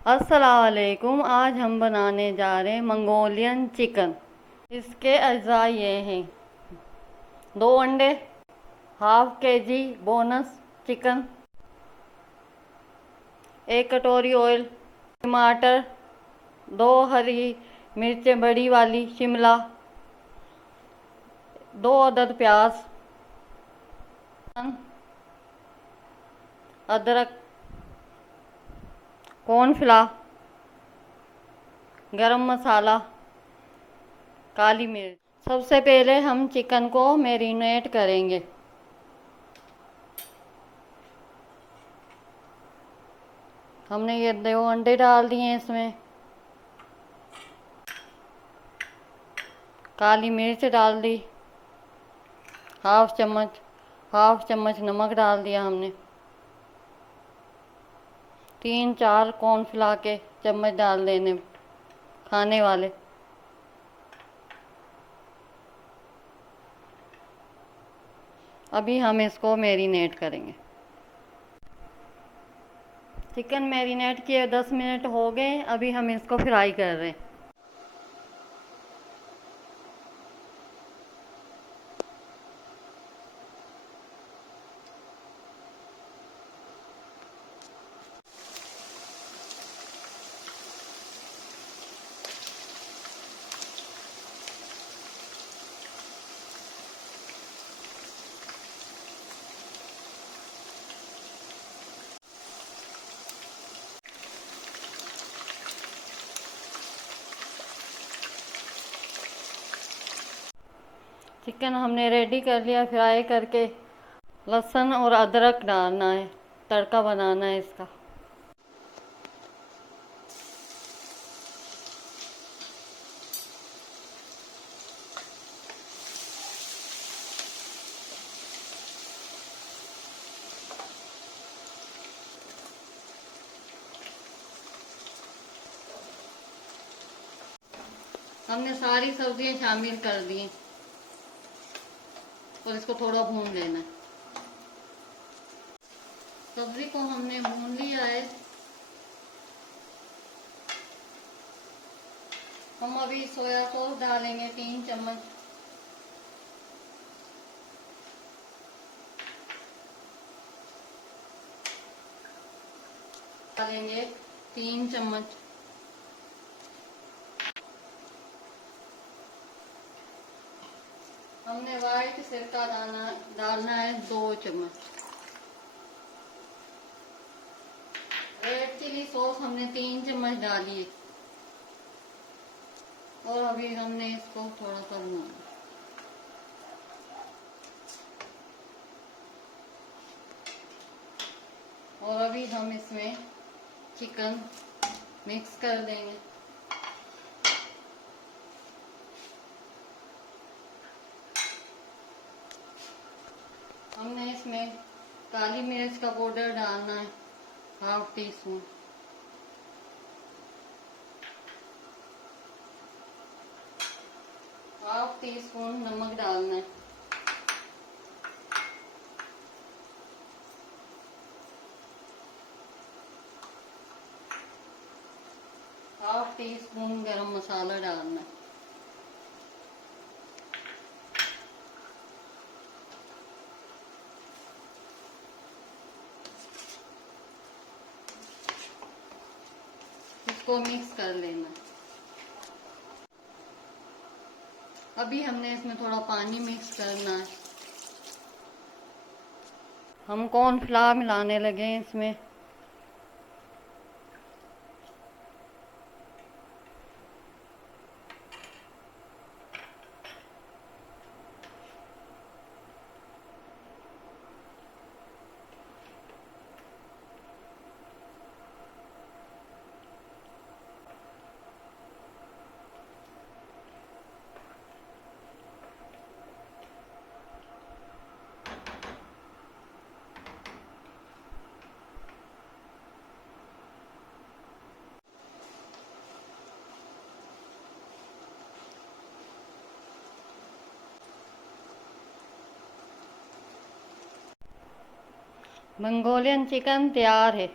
अस्सलाम वालेकुम। आज हम बनाने जा रहे हैं मंगोलियन चिकन। इसके अज्जा ये हैं: 2 अंडे, हाफ के जी बोनस चिकन, 1 कटोरी ऑयल, टमाटर, 2 हरी मिर्चें बड़ी वाली शिमला, 2 अदद प्याज, अदरक, कॉर्नफ्लावर, गरम मसाला, काली मिर्च। सबसे पहले हम चिकन को मैरिनेट करेंगे। हमने ये 2 अंडे डाल दिए हैं इसमें, काली मिर्च डाल दी, हाफ चम्मच नमक डाल दिया हमने, 3-4 कॉर्नफ्लावर के चम्मच डाल देने खाने वाले। अभी हम इसको मैरिनेट करेंगे। चिकन मैरिनेट किए 10 मिनट हो गए। अभी हम इसको फ्राई कर रहे हैं। चिकन हमने रेडी कर लिया फ्राई करके। लहसुन और अदरक डालना है, तड़का बनाना है इसका। हमने सारी सब्जियां शामिल कर दी और इसको थोड़ा भून लेना है। सब्जी को हमने भून लिया है। हम अभी सोया सॉस डालेंगे 3 चम्मच, डालेंगे 3 चम्मच, हमने वाइट सिरका डालना है 2 चम्मच। रेड चिली सॉस हमने 3 चम्मच डाली है और अभी हमने इसको थोड़ा सा भूना। और अभी हम इसमें चिकन मिक्स कर देंगे। हमने इसमें काली मिर्च का पाउडर डालना है, half tea spoon, half tea spoon नमक डालना है, हाफ टी स्पून गरम मसाला डालना है। इसको मिक्स कर लेना। अभी हमने इसमें थोड़ा पानी मिक्स करना है। हम कॉर्नफ्लावर मिलाने लगे हैं इसमें। मंगोलियन चिकन तैयार है।